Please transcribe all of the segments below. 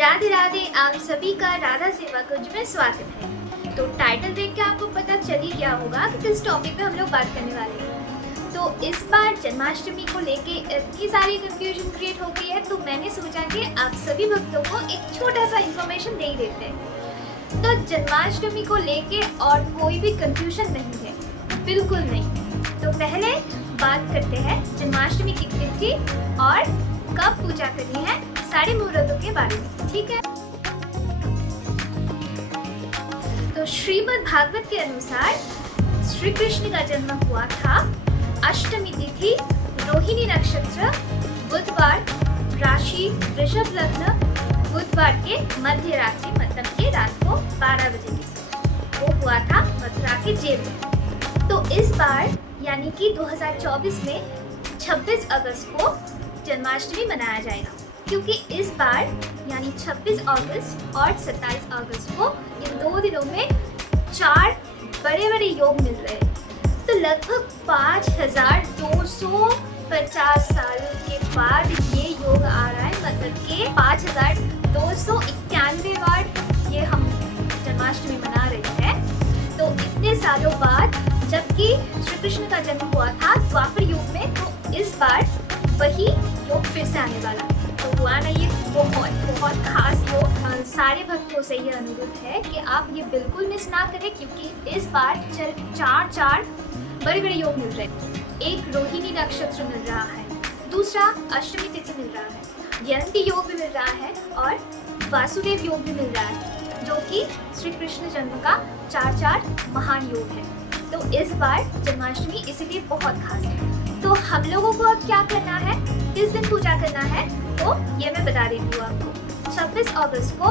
राधे राधे, आप सभी का राधा सेवा कुंज में स्वागत है। तो टाइटल देख के आपको पता चल ही गया होगा कि किस टॉपिक पे हम लोग बात करने वाले हैं। तो इस बार जन्माष्टमी को लेके इतनी सारी कंफ्यूजन क्रिएट हो गई है, तो मैंने सोचा कि आप सभी भक्तों को एक छोटा सा इंफॉर्मेशन दे ही देते हैं। तो जन्माष्टमी को लेके और कोई भी कंफ्यूजन नहीं है, बिल्कुल नहीं। तो पहले बात करते हैं जन्माष्टमी की तिथि और कब पूजा करनी है, सारे मुहूर्तों के बारे में, ठीक है। तो श्रीमद् भागवत के अनुसार श्री कृष्ण का जन्म हुआ था अष्टमी तिथि, रोहिणी नक्षत्र, बुधवार, राशि वृषभ लग्न, बुधवार के मध्य रात्रि मतलब के रात को 12 बजे के समय वो हुआ था मथुरा के जेल में। तो इस बार यानी कि 2024 में 26 अगस्त को जन्माष्टमी मनाया जाएगा, क्योंकि इस बार यानी 26 अगस्त और 27 अगस्त को इन 2 दिनों में 4 बड़े बड़े योग मिल रहे हैं। तो लगभग 5250 सालों के बाद ये योग आ रहा है, मतलब कि 5291 बार ये हम जन्माष्टमी मना रहे हैं। तो इतने सालों बाद, जबकि श्री कृष्ण का जन्म हुआ था द्वापर युग में, तो इस बार वही योग फिर से आने वाला। तो हुआ ना ये बहुत खास योग। सारे भक्तों से ये अनुरोध है कि आप ये बिल्कुल मिस ना करें, क्योंकि इस बार 4 बड़े बड़े योग मिल रहे हैं। एक रोहिणी नक्षत्र मिल रहा है, दूसरा अष्टमी तिथि मिल रहा है, जयंती योग भी मिल रहा है और वासुदेव योग भी मिल रहा है, जो कि श्री कृष्ण जन्म का 4 महान योग है। तो इस बार जन्माष्टमी इसीलिए बहुत खास है। तो हम लोगों को अब क्या करना है, किस दिन पूजा करना है, तो ये मैं बता देती हूँ आपको। 26 अगस्त को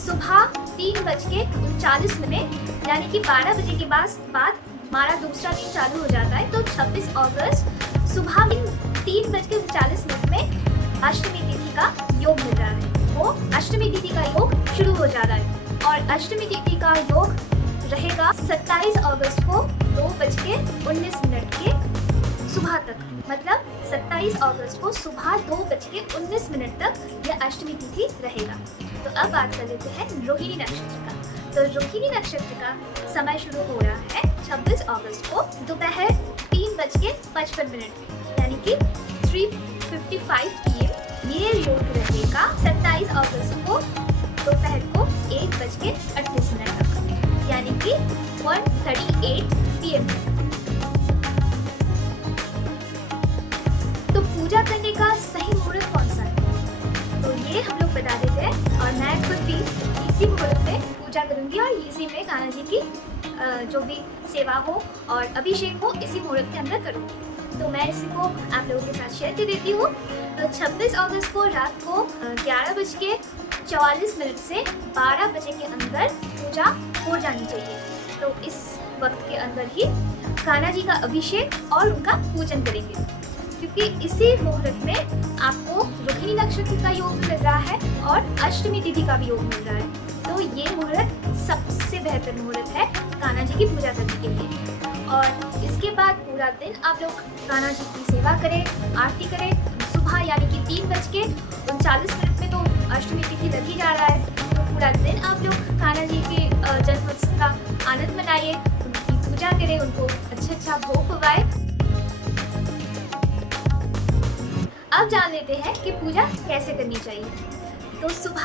सुबह 3:39 यानी कि 12 बजे के बाद हमारा दूसरा दिन चालू हो जाता है। तो 26 अगस्त सुबह 3:39 में अष्टमी तिथि का योग मिल रहा है। वो अष्टमी तिथि का योग शुरू हो जा रहा है और अष्टमी तिथि का योग रहेगा 27 अगस्त को 2:19 के सुबह तक, मतलब 27 अगस्त को सुबह 2:19 तक यह अष्टमी तिथि रहेगा। तो अब बात कर लेते हैं रोहिणी नक्षत्र का। तो रोहिणी नक्षत्र का समय शुरू हो रहा है 26 अगस्त को दोपहर 3:55 में, यानी कि 3:55 PM ये योग रहेगा 27 अगस्त को दोपहर को 1:38 तक, यानी कि 1:38 PM। तो पूजा करने का सही मुहूर्त कौन सा है, तो ये हम लोग बता देते हैं। और मैं खुद भी इसी मुहूर्त में पूजा करूंगी और इसी में कान्हा जी की जो भी सेवा हो और अभिषेक हो इसी मुहूर्त के अंदर करूंगी। तो मैं इसी को आप लोगों के साथ शेयर कर देती हूँ। तो 26 अगस्त को रात को 11:44 से 12 बजे के अंदर पूजा हो जानी चाहिए। तो इस वक्त के अंदर ही कान्हा जी का अभिषेक और उनका पूजन करेंगे, क्योंकि इसी मुहूर्त में आपको रोहिणी नक्षत्र का योग मिल रहा है और अष्टमी तिथि का भी योग मिल रहा है। तो ये मुहूर्त सबसे बेहतर मुहूर्त है कान्हा जी की पूजा करने के लिए। और इसके बाद पूरा दिन आप लोग कान्हा जी की सेवा करें, आरती करें। सुबह यानी कि 3:39 में तो अष्टमी तिथि लग ही जा रहा है, तो पूरा दिन आप लोग कान्हा जी के जन्मोत्सव का आनंद मनाइए, उनकी पूजा करें, उनको अच्छा भोग खुवाएं। अब जान लेते हैं कि पूजा कैसे करनी चाहिए। तो सुबह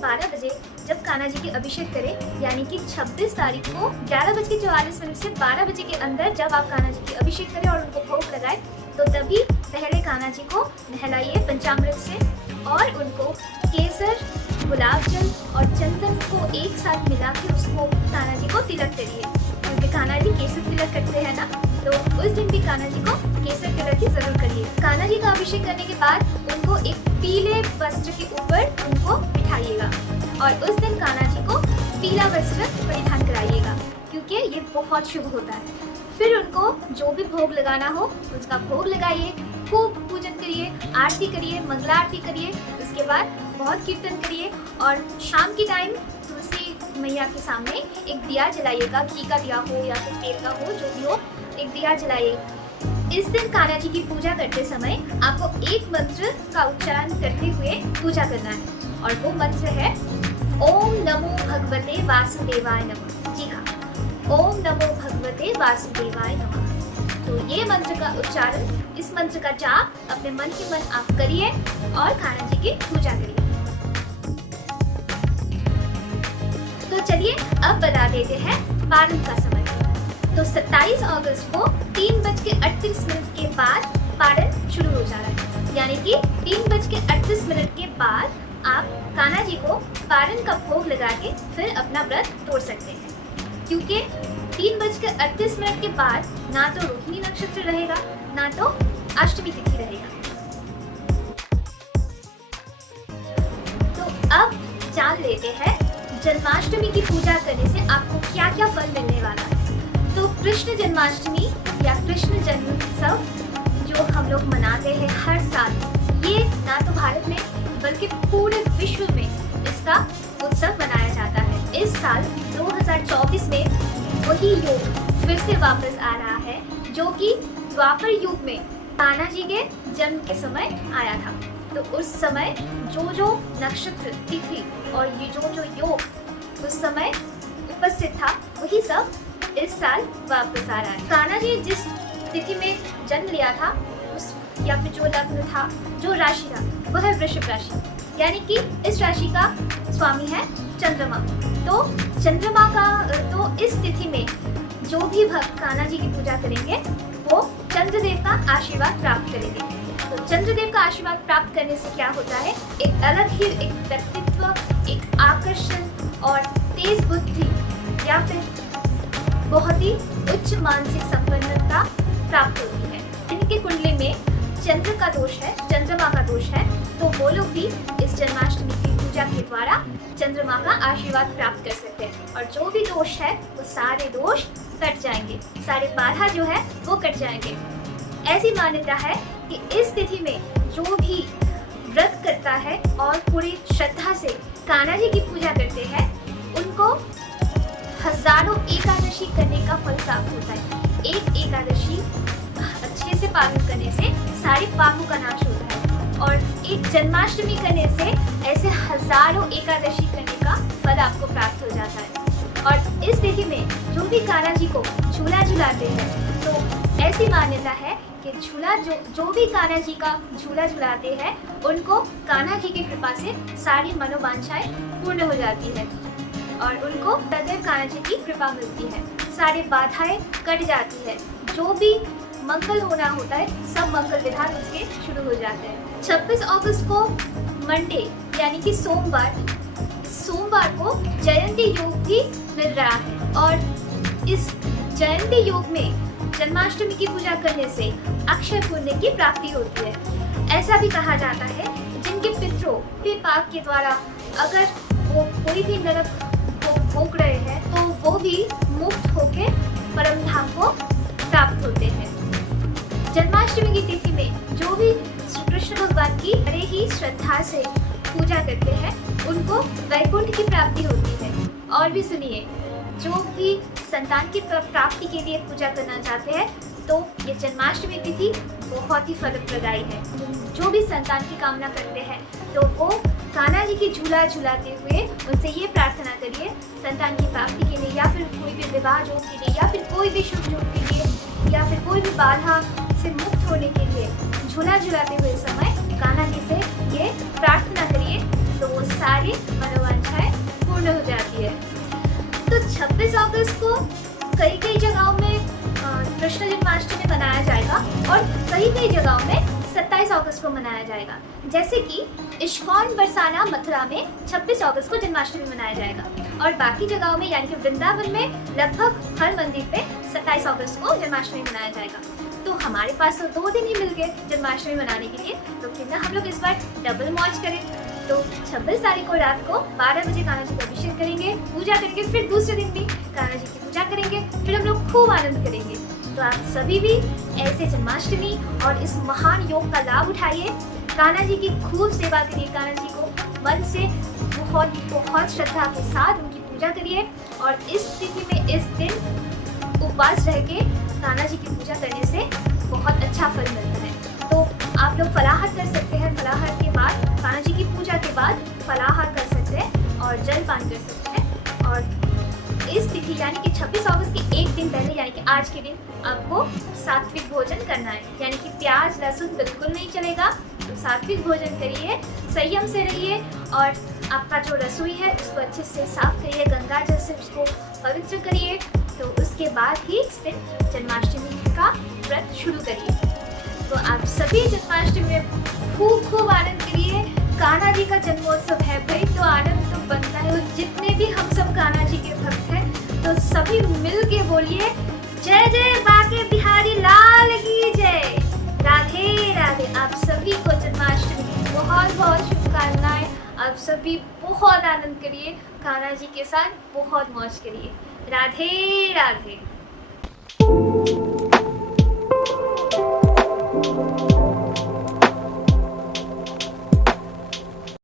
12 बजे जब कान्हा जी के अभिषेक करें, यानी कि 26 तारीख को 11:44 से 12 बजे के अंदर जब आप कान्हा जी के अभिषेक करें और उनको भोग लगाएं, तो तभी पहले कान्हा जी को नहलाइए पंचामृत से और उनको केसर, गुलाब जल और चंदन को एक साथ मिला के उसको कान्हा जी को तिलक करिए, क्योंकि कान्हा जी केसर तिलक करते हैं ना, तो उस दिन भी कान्हा जी को केसर तिलक ही जरूर करिए। कान्हा जी का अभिषेक करने के बाद उनको एक पीले वस्त्र के ऊपर उनको बिठाइएगा और उस दिन कान्हा जी को पीला वस्त्र परिधान कराइएगा, क्योंकि ये बहुत शुभ होता है। फिर उनको जो भी भोग लगाना हो उसका भोग लगाइए, खूब पूजन करिए, आरती करिए, मंगला आरती करिए। उसके बाद बहुत कीर्तन करिए और शाम के टाइम तुलसी मैया के सामने एक दिया जलाइएगा, घी का दिया हो या फिर तेल का हो, जो भी हो, एक दिया जलाइए। इस दिन कान्हा जी की पूजा करते समय आपको एक मंत्र का उच्चारण करते हुए पूजा करना है। और वो मंत्र है ओम नमो भगवते वासुदेवाय नमः। जी हाँ, ओम नमो भगवते वासुदेवाय नमः। तो ये मंत्र का उच्चारण, इस मंत्र का जाप अपने मन ही मन आप करिए और कान्हा जी की पूजा करिए। तो चलिए अब बता देते हैं पारण का समय। तो 27 अगस्त को 3:38 के बाद पारण शुरू हो जा रहा है, यानी कि 3:38 के बाद आप कान्हा जी को पारण का भोग लगा के फिर अपना व्रत तोड़ सकते हैं, क्योंकि 3:38 के बाद ना तो रोहिणी नक्षत्र रहेगा, ना तो अष्टमी तिथि रहेगा। तो अब जान लेते हैं जन्माष्टमी की पूजा करने से आपको क्या क्या फल मिलने वाला है। तो कृष्ण जन्माष्टमी या कृष्ण जन्मोत्सव जो हम लोग मनाते हैं हर साल, ये ना तो भारत में बल्कि पूरे विश्व में इसका उत्सव मनाया जाता है। इस साल 2024 में वही योग फिर से वापस आ रहा है जो कि द्वापर युग में कान्हा जी के जन्म के समय आया था। तो उस समय जो नक्षत्र, तिथि और ये जो योग उस समय उपस्थित था, वही सब इस साल वापस आ रहा है। कान्हा जी जिस तिथि में जन्म लिया था, उस या फिर जो लग्न था, जो राशि था, वह है वृषभ राशि, यानी कि इस राशि का स्वामी है चंद्रमा। तो चंद्रमा का तो इस तिथि में जो भी भक्त कान्हा जी की पूजा करेंगे वो चंद्रदेव का आशीर्वाद प्राप्त करेंगे। तो चंद्रदेव का आशीर्वाद प्राप्त करने से क्या होता है, एक अलग ही एक व्यक्तित्व, एक आकर्षण और तेज बुद्धि या फिर बहुत ही उच्च मानसिक संपन्नता प्राप्त होती है। जिनके कुंडली में चंद्र का दोष है, चंद्रमा का दोष है, तो वो लोग भी इस जन्माष्टमी की पूजा के द्वारा चंद्रमा का आशीर्वाद प्राप्त कर सकते हैं। और जो भी दोष है वो सारे दोष कट जाएंगे, सारे बाधा जो है वो कट जाएंगे। ऐसी मान्यता है कि इस तिथि में जो भी व्रत करता है और पूरी श्रद्धा से कान्हा जी की पूजा करते हैं, उनको हजारों एकादशी करने का फल प्राप्त होता है। एक एकादशी अच्छे से पालन करने से सारे पापों का नाश होता है, और एक जन्माष्टमी करने से ऐसे हजारों एकादशी करने का फल आपको प्राप्त हो जाता है। और इस तिथि में जो भी कान्हा जी को झूला झुलाते हैं, तो ऐसी मान्यता है कि झूला जो भी कान्हा जी का झूला झुलाते हैं, उनको कान्हा जी की कृपा से सारी मनोवांछाएं पूर्ण हो जाती है और उनको सदैव कान्हा जी की कृपा मिलती है, सारी बाधाएं कट जाती है, जो भी मंगल होना होता है सब मंगल विधान उसके शुरू हो जाते हैं। 26 अगस्त को मंडे यानी कि सोमवार को जयंती योग भी मिल रहा है, और इस जयंती योग में जन्माष्टमी की पूजा करने से अक्षय पुण्य की प्राप्ति होती है। ऐसा भी कहा जाता है जिनके पितरों के पाप के द्वारा अगर वो कोई भी नरक को भोग रहे हैं, तो वो भी मुक्त होकर परम धाम को प्राप्त होते हैं। जन्माष्टमी की तिथि में जो भी श्री कृष्ण भगवान की बड़े ही श्रद्धा से पूजा करते हैं, उनको वैकुंठ की प्राप्ति होती है। और भी सुनिए, जो भी संतान की प्राप्ति के लिए पूजा करना चाहते हैं, तो ये जन्माष्टमी तिथि बहुत ही फलप्रदायी है। जो भी संतान की कामना करते हैं, तो वो कान्हा जी की झूला झुलाते हुए उनसे ये प्रार्थना करिए, संतान की प्राप्ति के लिए या फिर कोई भी विवाह योग के लिए या फिर कोई भी शुभ योग के लिए या फिर कोई भी बाधा से मुक्त होने के लिए झूला झुलाते हुए समय कान्हा जी से ये प्रार्थना करिए, तो वो सारी मनोवांछाएं पूर्ण हो जाती है। तो 26 अगस्त को कई जगहों में कृष्ण जन्माष्टमी मनाया जाएगा और कई जगहों में 27 अगस्त को मनाया जाएगा। जैसे कि इस्कॉन बरसाना मथुरा में 26 अगस्त को जन्माष्टमी मनाया जाएगा, और बाकी जगहों में यानी कि वृंदावन में लगभग हर मंदिर पे 27 अगस्त को जन्माष्टमी मनाया जाएगा। तो हमारे पास तो 2 दिन ही मिल गए जन्माष्टमी मनाने के लिए, तो क्यों ना हम लोग इस बार डबल मौज करें। तो 26 तारीख को रात को 12 बजे कान्हा जी का अभिषेक करेंगे, पूजा करके फिर दूसरे दिन भी कान्हा जी की पूजा करेंगे, फिर हम लोग खूब आनंद करेंगे। तो आप सभी भी ऐसे जन्माष्टमी और इस महान योग का लाभ उठाइए, कान्हा जी की खूब सेवा करिए, कान्हा जी को मन से बहुत श्रद्धा के साथ उनकी पूजा करिए, और इस तिथि में इस दिन उपवास रह के कान्हा जी की पूजा करने से बहुत अच्छा फल मिलता है। तो आप लोग फलाहार कर सकते हैं, फलाहार के बाद कान्हा जी की पूजा के बाद फलाहार कर सकते हैं और जलपान कर सकते हैं। और इस तिथि यानी कि 26 अगस्त के एक दिन पहले यानी कि आज के दिन आपको सात्विक भोजन करना है, यानी कि प्याज लहसुन बिल्कुल नहीं चलेगा। तो सात्विक भोजन करिए, संयम से रहिए और आपका जो रसोई है उसको अच्छे से साफ करिए, गंगा जल से उसको पवित्र करिए। तो उसके बाद ही इस दिन जन्माष्टमी का व्रत शुरू करिए। तो आप सभी जन्माष्टमी में खूब खूब आनंद करिए। कान्हा जी का जन्मोत्सव है भाई, तो आनंद तो बनता है। और जितने भी हम सब कान्हा जी के भक्त हैं तो सभी मिल के बोलिए जय जय बाके बिहारी लाल की जय। राधे राधे। आप सभी को जन्माष्टमी की बहुत बहुत शुभकामनाएं। आप सभी बहुत आनंद करिए, कान्हा जी के साथ बहुत मौज करिए। राधे राधे।